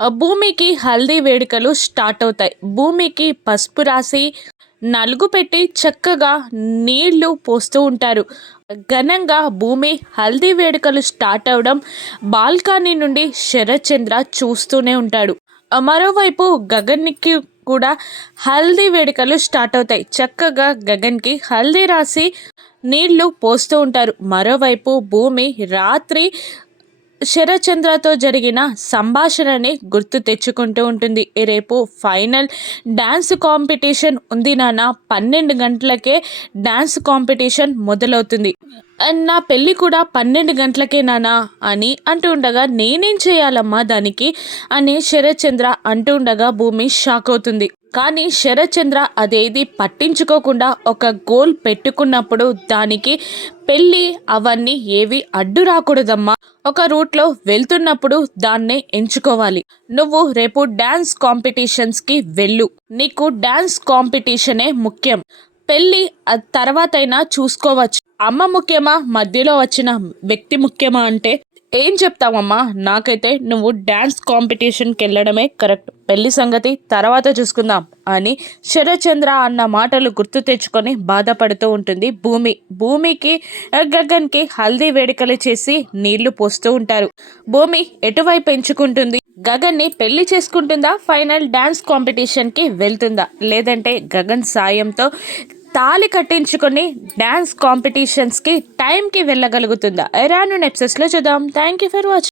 భూమికి హల్దీ వేడుకలు స్టార్ట్ అవుతాయి. భూమికి పసుపు రాసి నలుగు పెట్టి చక్కగా నీళ్ళు పోస్తూ ఉంటారు. ఘనంగా భూమి హల్దీ వేడుకలు స్టార్ట్ అవడం బాల్కనీ నుండి శరత్చంద్ర చూస్తూనే ఉంటాడు. మరోవైపు గగన్కి కూడా హల్దీ వేడుకలు స్టార్ట్ అవుతాయి. చక్కగా గగన్కి హల్దీ రాసి నీళ్ళు పోస్తూ ఉంటారు. మరోవైపు భూమి రాత్రి శరచంద్రతో జరిగిన సంభాషణని గుర్తు తెచ్చుకుంటూ ఉంటుంది. రేపు ఫైనల్ డ్యాన్స్ కాంపిటీషన్ ఉంది నాన్న. పన్నెండు గంటలకే డ్యాన్స్ కాంపిటీషన్ మొదలవుతుంది. నా పెళ్ళి కూడా పన్నెండు గంటలకే నానా అని అంటూ ఉండగా నేనేం చేయాలమ్మా దానికి? అని శరత్చంద్ర అంటూ ఉండగా భూమి షాక్ అవుతుంది. కానీ శరత్చంద్ర అదేది పట్టించుకోకుండా ఒక గోల్ పెట్టుకున్నప్పుడు దానికి పెళ్ళి అవన్నీ ఏవి అడ్డు రాకూడదమ్మా. ఒక రూట్లో వెళ్తున్నప్పుడు దాన్నే ఎంచుకోవాలి. నువ్వు రేపు డ్యాన్స్ కాంపిటీషన్స్కి వెళ్ళు. నీకు డ్యాన్స్ కాంపిటీషనే ముఖ్యం. పెళ్ళి తర్వాతైనా చూసుకోవచ్చు. అమ్మ ముఖ్యమా? మధ్యలో వచ్చిన వ్యక్తి ముఖ్యమా అంటే ఏం చెప్తావమ్మా? నాకైతే నువ్వు డ్యాన్స్ కాంపిటీషన్కి వెళ్ళడమే కరెక్ట్. పెళ్ళి సంగతి తర్వాత చూసుకుందాం అని శరచంద్ర అన్న మాటలు గుర్తు తెచ్చుకొని బాధపడుతూ ఉంటుంది భూమి. భూమికి గగన్కి హల్దీ వేడుకలు చేసి నీళ్ళు పోస్తూ ఉంటారు. భూమి ఎటువైపు ఎంచుకుంటుంది? గగన్ని పెళ్ళి చేసుకుంటుందా? ఫైనల్ డ్యాన్స్ కాంపిటీషన్కి వెళ్తుందా? లేదంటే గగన్ సాయంతో తాళి కట్టించుకొని డ్యాన్స్ కాంపిటీషన్స్కి టైంకి వెళ్ళగలుగుతుందా? ఎరాను నెప్సెస్లో చూద్దాం. Thank you for watching